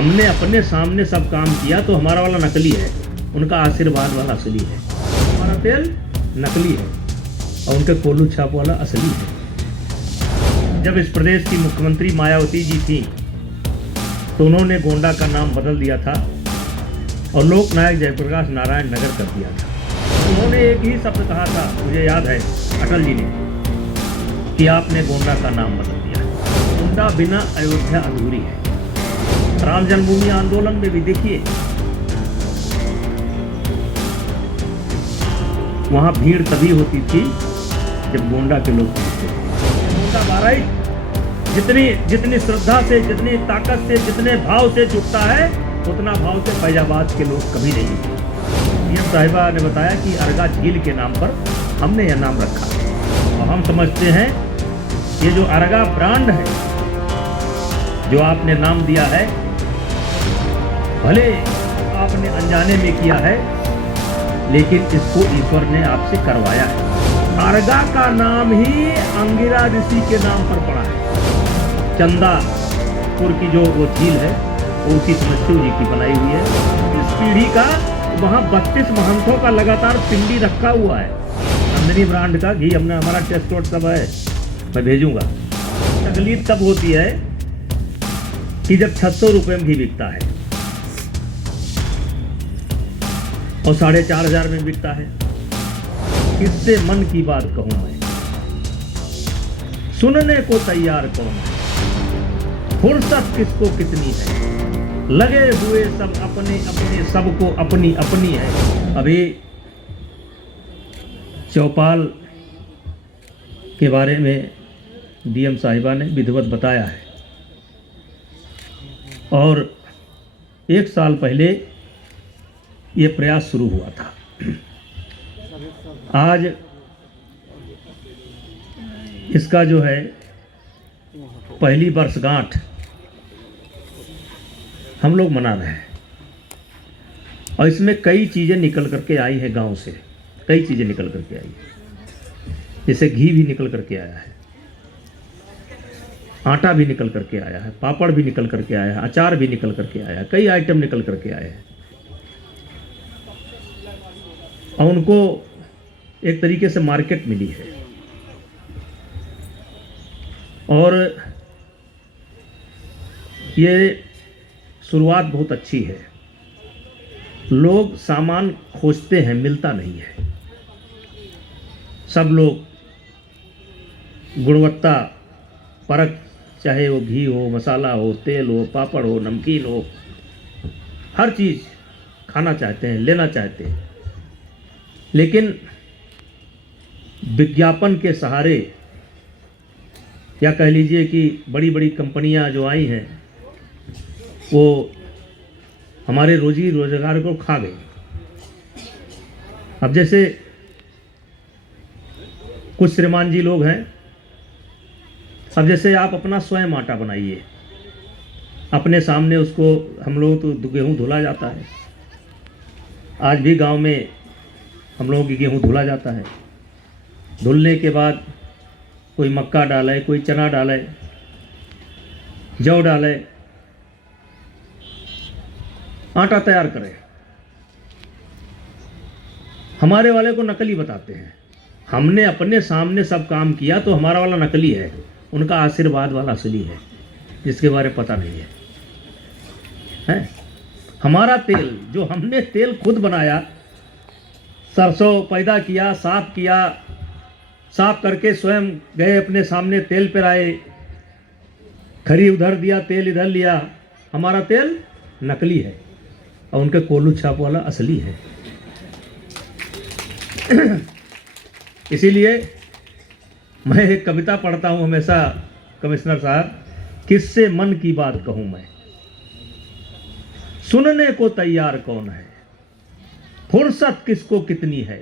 हमने अपने सामने सब काम किया तो हमारा वाला नकली है, उनका आशीर्वाद वाला असली है। हमारा तेल नकली है और उनके कोल्हू छाप वाला असली है। जब इस प्रदेश की मुख्यमंत्री मायावती जी थी तो उन्होंने गोंडा का नाम बदल दिया था और लोकनायक जयप्रकाश नारायण नगर कर दिया था। उन्होंने एक ही शब्द कहा था, मुझे याद है अटल जी ने, कि आपने गोंडा का नाम बदल दिया है। गोंडा बिना अयोध्या अधूरी है। राम जन्मभूमि आंदोलन में भी देखिए, वहां भीड़ तभी होती थी जब गोंडा के लोग पहुंचते थे। गोंडा बाराई जितनी श्रद्धा से, जितनी ताकत से, जितने भाव से जुटता है, उतना भाव से फैजाबाद के लोग कभी नहीं जुटे। सीएम साहिबा ने बताया कि अरगा झील के नाम पर हमने यह नाम रखा और हम समझते हैं ये जो अरगा ब्रांड है, जो आपने नाम दिया है, भले आपने अनजाने में किया है, लेकिन इसको ईश्वर ने आपसे करवाया है। अरगा का नाम ही अंगिरा ऋषि के नाम पर पड़ा है। चंदापुर की जो वो झील है वो उसी शिव जी की बनाई हुई है। इस पीढ़ी का वहाँ 32 महंतों का लगातार पिंडी रखा हुआ है। नंदिनी ब्रांड का घी हमने, हमारा टेस्ट वोट सब है, मैं भेजूंगा। तकलीफ तब होती है कि जब 600 रुपये में घी बिकता है और 4,500 में बिकता है। किससे मन की बात कहूं मैं, सुनने को तैयार कौन है, फुर्सत किसको कितनी है, लगे हुए सब अपने अपने, सबको अपनी अपनी है। अभी चौपाल के बारे में डीएम साहिबा ने विधिवत बताया है और 1 साल पहले ये प्रयास शुरू हुआ था। आज इसका जो है पहली वर्षगांठ हम लोग मना रहे हैं और इसमें कई चीज़ें निकल करके आई है गांव से, कई चीज़ें निकल करके आई है। जैसे घी भी निकल करके आया है, आटा भी निकल करके आया है, पापड़ भी निकल करके आया है, अचार भी निकल करके आया है, कई आइटम निकल करके आए हैं और उनको एक तरीके से मार्केट मिली है। और ये शुरुआत बहुत अच्छी है। लोग सामान खोजते हैं, मिलता नहीं है। सब लोग गुणवत्ता परख, चाहे वो घी हो, मसाला हो, तेल हो, पापड़ हो, नमकीन हो, हर चीज़ खाना चाहते हैं, लेना चाहते हैं। लेकिन विज्ञापन के सहारे, या कह लीजिए कि बड़ी बड़ी कंपनियां जो आई हैं वो हमारे रोजी रोजगार को खा गई। अब जैसे कुछ श्रीमान जी लोग हैं, अब जैसे आप अपना स्वयं आटा बनाइए, अपने सामने उसको, हम लोग तो गेहूँ धुला जाता है, आज भी गांव में हम लोगों की गेहूँ धुला जाता है। धुलने के बाद कोई मक्का डाले, कोई चना डाले, जौ डाले, आटा तैयार करें। हमारे वाले को नकली बताते हैं। हमने अपने सामने सब काम किया तो हमारा वाला नकली है, उनका आशीर्वाद वाला असली है, जिसके बारे में पता नहीं है। हमारा तेल, जो हमने तेल खुद बनाया, सरसों पैदा किया, साफ किया, साफ करके स्वयं गए अपने सामने तेल पर आए, खरी उधर दिया, तेल इधर लिया, हमारा तेल नकली है और उनके कोल्हू छाप वाला असली है। इसीलिए मैं एक कविता पढ़ता हूँ हमेशा, कमिश्नर साहब, किससे मन की बात कहूँ मैं, सुनने को तैयार कौन है, फुर्सत किसको कितनी है,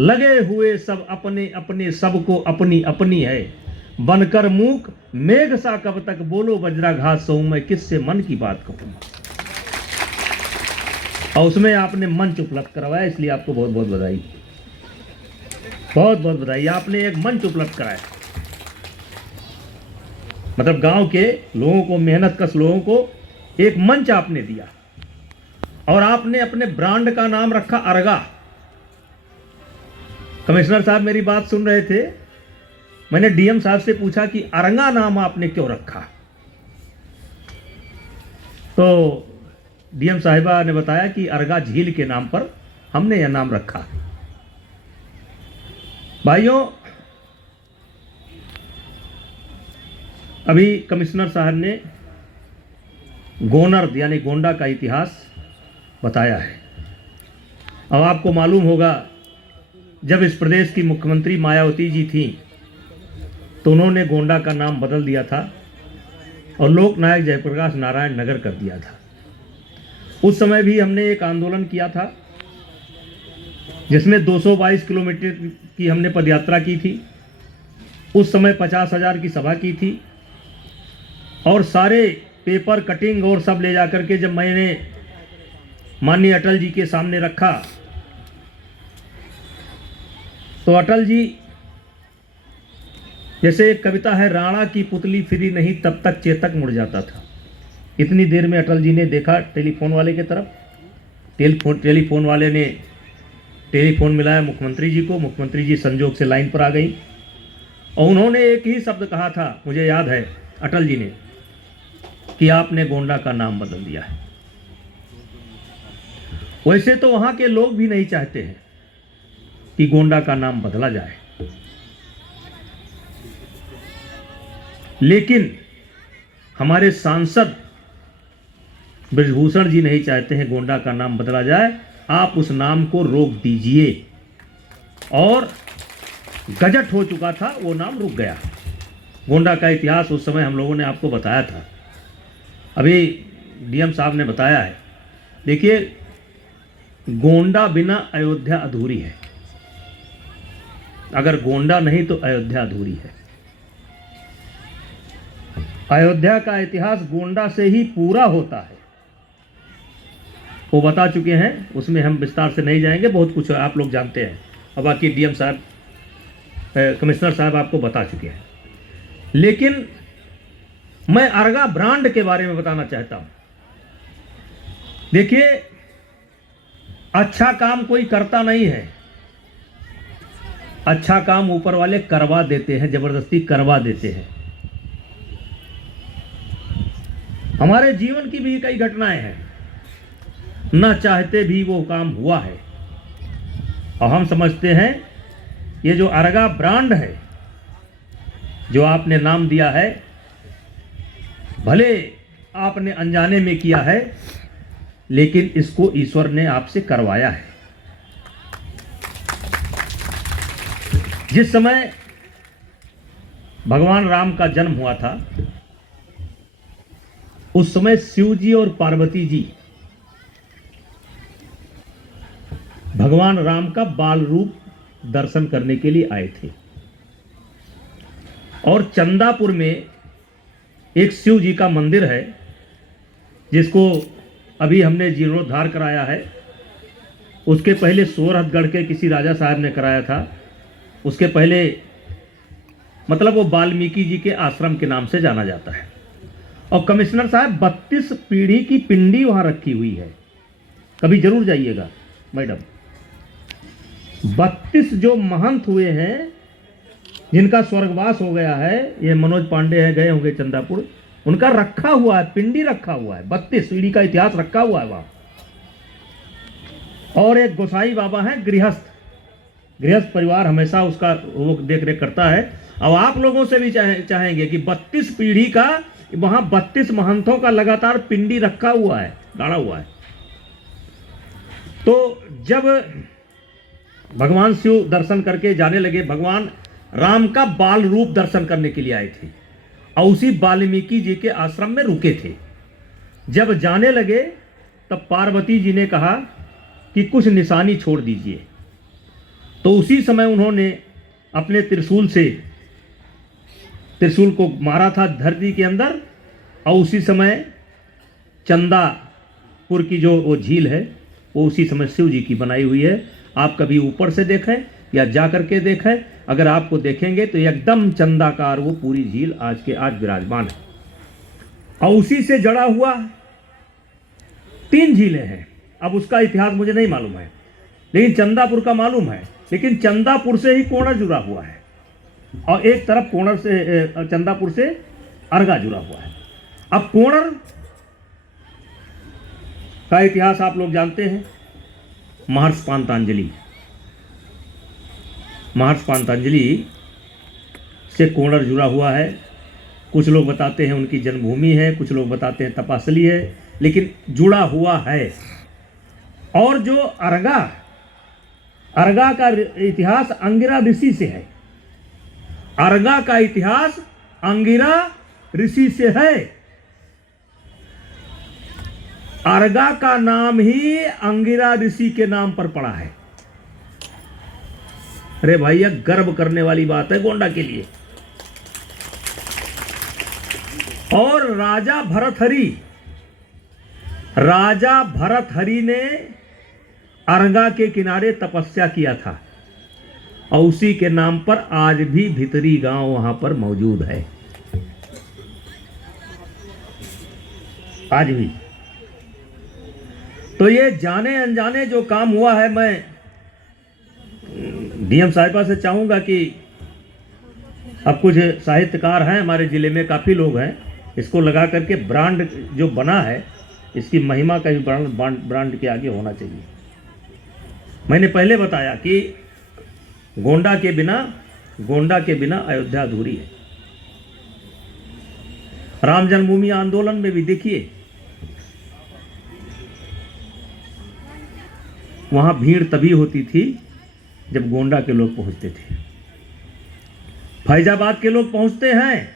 लगे हुए सब अपने अपने, सबको अपनी अपनी है, बनकर मूक मेघ सा कब तक, बोलो वज्राघात सहूं मैं, किससे मन की बात कहूं। और उसमें आपने मंच उपलब्ध करवाया, इसलिए आपको बहुत बहुत बधाई, बहुत बहुत बधाई। आपने एक मंच उपलब्ध कराया, मतलब गांव के लोगों को, मेहनत कश लोगों को एक मंच आपने दिया और आपने अपने ब्रांड का नाम रखा अर्गा। कमिश्नर साहब मेरी बात सुन रहे थे, मैंने डीएम साहब से पूछा कि अरंगा नाम आपने क्यों रखा, तो डीएम साहिबा ने बताया कि अर्गा झील के नाम पर हमने यह नाम रखा। भाइयों, अभी कमिश्नर साहब ने गोनर यानी गोंडा का इतिहास बताया है। अब आपको मालूम होगा, जब इस प्रदेश की मुख्यमंत्री मायावती जी थी तो उन्होंने गोंडा का नाम बदल दिया था और लोकनायक जयप्रकाश नारायण नगर कर दिया था। उस समय भी हमने एक आंदोलन किया था जिसमें 222 किलोमीटर की हमने पदयात्रा की थी। उस समय 50,000 की सभा की थी और सारे पेपर कटिंग और सब ले जाकर के जब मैंने माननीय अटल जी के सामने रखा तो अटल जी, जैसे एक कविता है, राणा की पुतली फिरी नहीं तब तक चेतक मुड़ जाता था। इतनी देर में अटल जी ने देखा टेलीफोन वाले के तरफ, टेलीफोन वाले ने टेलीफोन मिलाया मुख्यमंत्री जी को। मुख्यमंत्री जी संजोग से लाइन पर आ गई और उन्होंने एक ही शब्द कहा था, मुझे याद है अटल जी ने, कि आपने गोंडा का नाम बदल दिया है। वैसे तो वहां के लोग भी नहीं चाहते हैं कि गोंडा का नाम बदला जाए, लेकिन हमारे सांसद बृजभूषण जी नहीं चाहते हैं गोंडा का नाम बदला जाए। आप उस नाम को रोक दीजिए, और गजट हो चुका था, वो नाम रुक गया। गोंडा का इतिहास उस समय हम लोगों ने आपको बताया था, अभी डीएम साहब ने बताया है। देखिए, गोंडा बिना अयोध्या अधूरी है। अगर गोंडा नहीं तो अयोध्या अधूरी है। अयोध्या का इतिहास गोंडा से ही पूरा होता है, वो बता चुके हैं, उसमें हम विस्तार से नहीं जाएंगे, बहुत कुछ आप लोग जानते हैं और बाकी डीएम साहब, कमिश्नर साहब आपको बता चुके हैं। लेकिन मैं अर्गा ब्रांड के बारे में बताना चाहता हूं। देखिए, अच्छा काम कोई करता नहीं है, अच्छा काम ऊपर वाले करवा देते हैं, जबरदस्ती करवा देते हैं। हमारे जीवन की भी कई घटनाएं हैं, न चाहते भी वो काम हुआ है और हम समझते हैं ये जो अर्गा ब्रांड है, जो आपने नाम दिया है, भले आपने अनजाने में किया है, लेकिन इसको ईश्वर ने आपसे करवाया है। जिस समय भगवान राम का जन्म हुआ था, उस समय शिव जी और पार्वती जी भगवान राम का बाल रूप दर्शन करने के लिए आए थे और चंदापुर में एक शिव जी का मंदिर है जिसको अभी हमने जीर्णोद्धार कराया है। उसके पहले सोरहतगढ़ के किसी राजा साहब ने कराया था। उसके पहले मतलब वो वाल्मीकि जी के आश्रम के नाम से जाना जाता है। और कमिश्नर साहब, 32 पीढ़ी की पिंडी वहां रखी हुई है, कभी जरूर जाइएगा मैडम। 32 जो महंत हुए हैं, जिनका स्वर्गवास हो गया है, ये मनोज पांडे हैं, गए होंगे चंदापुर, उनका रखा हुआ है, पिंडी रखा हुआ है, 32 पीढ़ी का इतिहास रखा हुआ है वहां। और एक गोसाई बाबा हैं, गृहस्थ परिवार हमेशा उसका वो देख रेख करता है। अब आप लोगों से भी चाहेंगे कि 32 पीढ़ी का वहां 32 महंतों का लगातार पिंडी रखा हुआ है, गाड़ा हुआ है। तो जब भगवान शिव दर्शन करके जाने लगे, भगवान राम का बाल रूप दर्शन करने के लिए आए थे और उसी वाल्मीकि जी के आश्रम में रुके थे। जब जाने लगे तब पार्वती जी ने कहा कि कुछ निशानी छोड़ दीजिए। तो उसी समय उन्होंने अपने त्रिशूल को मारा था धरती के अंदर, और उसी समय चंदापुर की जो वो झील है, वो उसी समय शिव जी की बनाई हुई है। आप कभी ऊपर से देखें या जा करके देखें, अगर आपको देखेंगे तो एकदम चंदाकार वो पूरी झील आज के आज विराजमान है। और उसी से जड़ा हुआ 3 झीलें हैं। अब उसका इतिहास मुझे नहीं मालूम है, लेकिन चंदापुर का मालूम है। लेकिन चंदापुर से ही कोणर जुड़ा हुआ है और एक तरफ कोणर से चंदापुर से अर्गा जुड़ा हुआ है। अब कोणर का इतिहास आप लोग जानते हैं। महर्षि पांतांजलि से कोणर जुड़ा हुआ है। कुछ लोग बताते हैं उनकी जन्मभूमि है, कुछ लोग बताते हैं तपासली है, लेकिन जुड़ा हुआ है। और जो अर्गा का इतिहास अंगिरा ऋषि से है। अर्गा का इतिहास अंगिरा ऋषि से है। अर्गा का नाम ही अंगिरा ऋषि के नाम पर पड़ा है। अरे भैया, गर्व करने वाली बात है गोंडा के लिए। और राजा भरतहरि ने अर्गा के किनारे तपस्या किया था और उसी के नाम पर आज भी भितरी गांव वहां पर मौजूद है, आज भी। तो ये जाने अनजाने जो काम हुआ है, मैं डीएम साहिबा से चाहूंगा कि अब कुछ साहित्यकार हैं हमारे जिले में, काफ़ी लोग हैं, इसको लगा करके ब्रांड जो बना है, इसकी महिमा का भी ब्रांड के आगे होना चाहिए। मैंने पहले बताया कि गोंडा के बिना अयोध्या अधूरी है। राम जन्मभूमि आंदोलन में भी देखिए, वहां भीड़ तभी होती थी जब गोंडा के लोग पहुंचते थे। फैजाबाद के लोग पहुंचते हैं,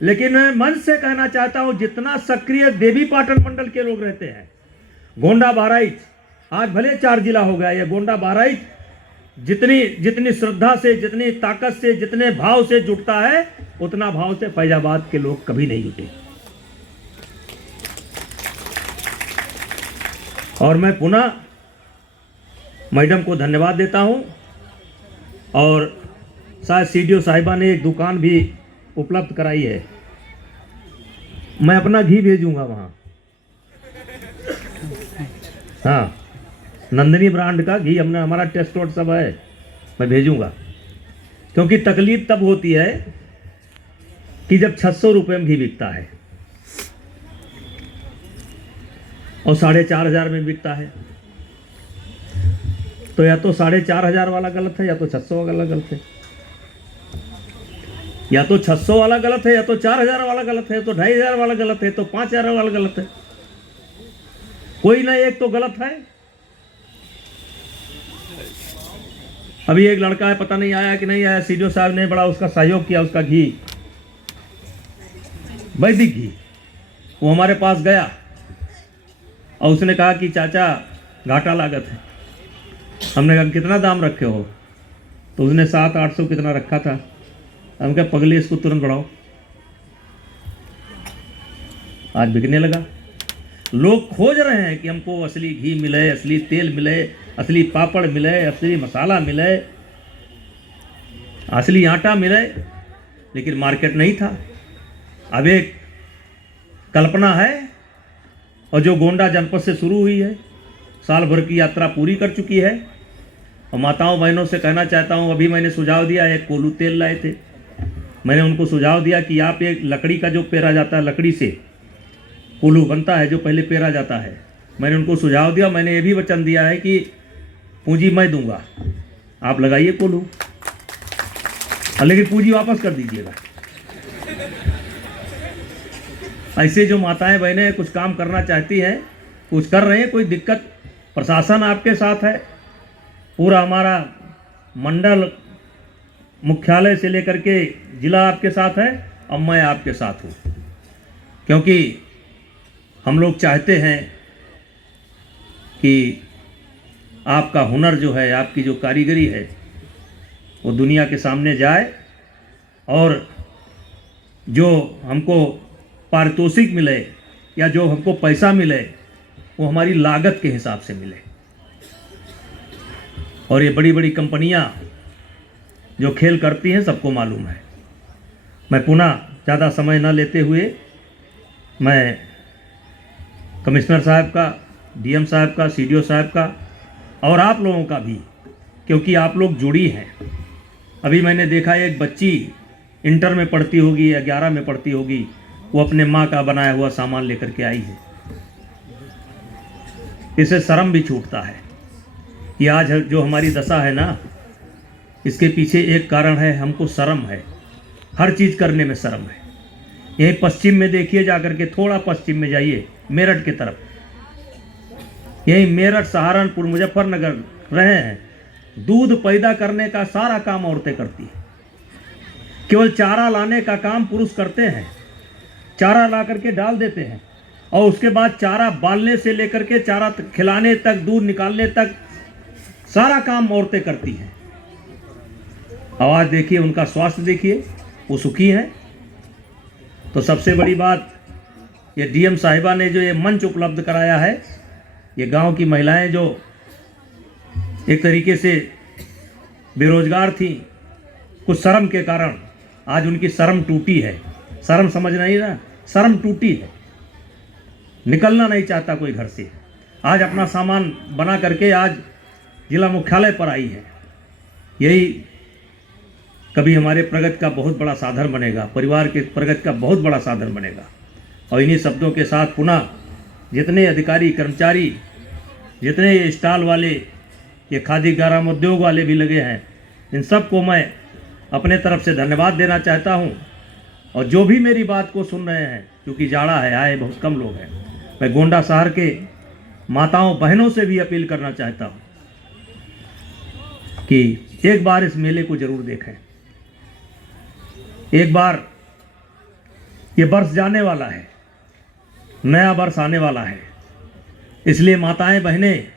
लेकिन मैं मन से कहना चाहता हूं, जितना सक्रिय देवी पाटन मंडल के लोग रहते हैं, गोंडा बहराइच, आज भले 4 जिला हो गया, ये गोंडा बहराइच जितनी श्रद्धा से, जितनी ताकत से, जितने भाव से जुटता है, उतना भाव से फैजाबाद के लोग कभी नहीं जुटे। और मैं पुनः मैडम को धन्यवाद देता हूं, और शायद सीडीओ साहिबा ने एक दुकान भी उपलब्ध कराई है। मैं अपना घी भेजूंगा वहां, हाँ, नंदिनी ब्रांड का घी हमने, हमारा टेस्ट वोट सब है, मैं भेजूंगा। क्योंकि तकलीफ तब होती है कि जब 600 रुपये में घी बिकता है और 4,500 में बिकता है। तो या तो 4,500 वाला गलत है, या तो 600 वाला गलत है, या तो 600 वाला गलत है, या तो 4,000 वाला गलत है, तो 2,500 वाला गलत है, तो 5,000 वाला गलत है। कोई ना एक तो गलत है। अभी एक लड़का है, पता नहीं आया कि नहीं आया, सीडीओ साहब ने बड़ा उसका सहयोग किया, उसका घी, वैदिक घी, वो हमारे पास गया और उसने कहा कि चाचा घाटा लागत है। हमने कहा कितना दाम रखे हो? तो उसने 700-800 कितना रखा था। हम कहा पगले इसको तुरंत बढ़ाओ। आज बिकने लगा। लोग खोज रहे हैं कि हमको असली घी मिले, असली तेल मिले, असली पापड़ मिले, असली मसाला मिले, असली आटा मिले, लेकिन मार्केट नहीं था। अब एक कल्पना है, और जो गोंडा जनपद से शुरू हुई है, साल भर की यात्रा पूरी कर चुकी है। और माताओं बहनों से कहना चाहता हूँ, अभी मैंने सुझाव दिया, एक कोलू तेल लाए थे, मैंने उनको सुझाव दिया कि आप एक लकड़ी का जो पेरा जाता है, लकड़ी से कोलू बनता है जो पहले पेरा जाता है, मैंने उनको सुझाव दिया, मैंने ये भी वचन दिया है कि पूंजी मैं दूंगा, आप लगाइए कोलू, लेकिन पूंजी वापस कर दीजिएगा। ऐसे जो माताएं बहनें कुछ काम करना चाहती हैं, कुछ कर रहे हैं, कोई दिक्कत, प्रशासन आपके साथ है, पूरा हमारा मंडल मुख्यालय से लेकर के जिला आपके साथ है, और मैं आपके साथ हूँ। क्योंकि हम लोग चाहते हैं कि आपका हुनर जो है, आपकी जो कारीगरी है, वो दुनिया के सामने जाए, और जो हमको पारितोषिक मिले या जो हमको पैसा मिले, वो हमारी लागत के हिसाब से मिले। और ये बड़ी बड़ी कंपनियां जो खेल करती हैं, सबको मालूम है। मैं पुनः ज़्यादा समय न लेते हुए, मैं कमिश्नर साहब का डीएम साहब का, सीडीओ साहब का और आप लोगों का भी, क्योंकि आप लोग जुड़ी हैं। अभी मैंने देखा एक बच्ची इंटर में पढ़ती होगी या 11 में पढ़ती होगी, वो अपने माँ का बनाया हुआ सामान लेकर के आई है। इसे शर्म भी छूटता है कि आज जो हमारी दशा है ना, इसके पीछे एक कारण है, हमको शर्म है, हर चीज़ करने में शर्म है। यहीं पश्चिम में देखिए, जाकर के थोड़ा पश्चिम में जाइए, मेरठ की तरफ, यहीं मेरठ, सहारनपुर, मुजफ्फरनगर रहे हैं, दूध पैदा करने का सारा काम औरतें करती हैं। केवल चारा लाने का काम पुरुष करते हैं, चारा ला करके डाल देते हैं और उसके बाद चारा बालने से लेकर के चारा खिलाने तक, दूध निकालने तक सारा काम औरतें करती हैं। आवाज़ देखिए, उनका स्वास्थ्य देखिए, वो सुखी हैं। तो सबसे बड़ी बात, ये डीएम साहिबा ने जो ये मंच उपलब्ध कराया है, ये गांव की महिलाएं जो एक तरीके से बेरोजगार थी, कुछ शर्म के कारण, आज उनकी शर्म टूटी है। शर्म समझ नहीं ना, शर्म टूटी है, निकलना नहीं चाहता कोई घर से। आज अपना सामान बना करके आज जिला मुख्यालय पर आई है। यही कभी हमारे प्रगति का बहुत बड़ा साधन बनेगा, परिवार के प्रगति का बहुत बड़ा साधन बनेगा। और इन्हीं शब्दों के साथ पुनः जितने अधिकारी, कर्मचारी, जितने ये स्टॉल वाले, ये खादी ग्रामोद्योग वाले भी लगे हैं, इन सबको मैं अपने तरफ से धन्यवाद देना चाहता हूं। और जो भी मेरी बात को सुन रहे हैं, क्योंकि जाड़ा है, आए बहुत कम लोग हैं, मैं गोंडा शहर के माताओं बहनों से भी अपील करना चाहता हूं कि एक बार इस मेले को जरूर देखें। एक बार, ये वर्ष जाने वाला है, नया वर्ष आने वाला है, इसलिए माताएं बहनें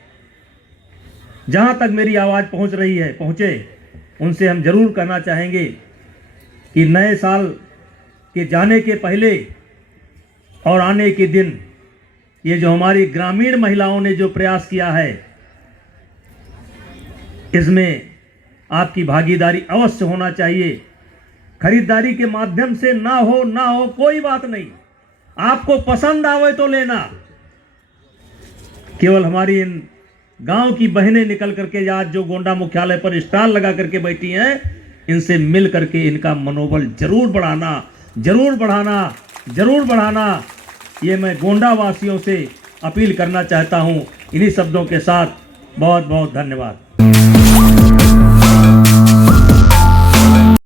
जहां तक मेरी आवाज़ पहुंच रही है, पहुंचे, उनसे हम जरूर कहना चाहेंगे कि नए साल के जाने के पहले और आने के दिन, ये जो हमारी ग्रामीण महिलाओं ने जो प्रयास किया है, इसमें आपकी भागीदारी अवश्य होना चाहिए। खरीदारी के माध्यम से ना हो कोई बात नहीं, आपको पसंद आवे तो लेना। केवल हमारी इन गांव की बहनें निकल करके आज जो गोंडा मुख्यालय पर स्टॉल लगा करके बैठी हैं, इनसे मिल करके इनका मनोबल जरूर बढ़ाना, जरूर बढ़ाना, जरूर बढ़ाना। ये मैं गोंडा वासियों से अपील करना चाहता हूं। इन्हीं शब्दों के साथ बहुत बहुत धन्यवाद।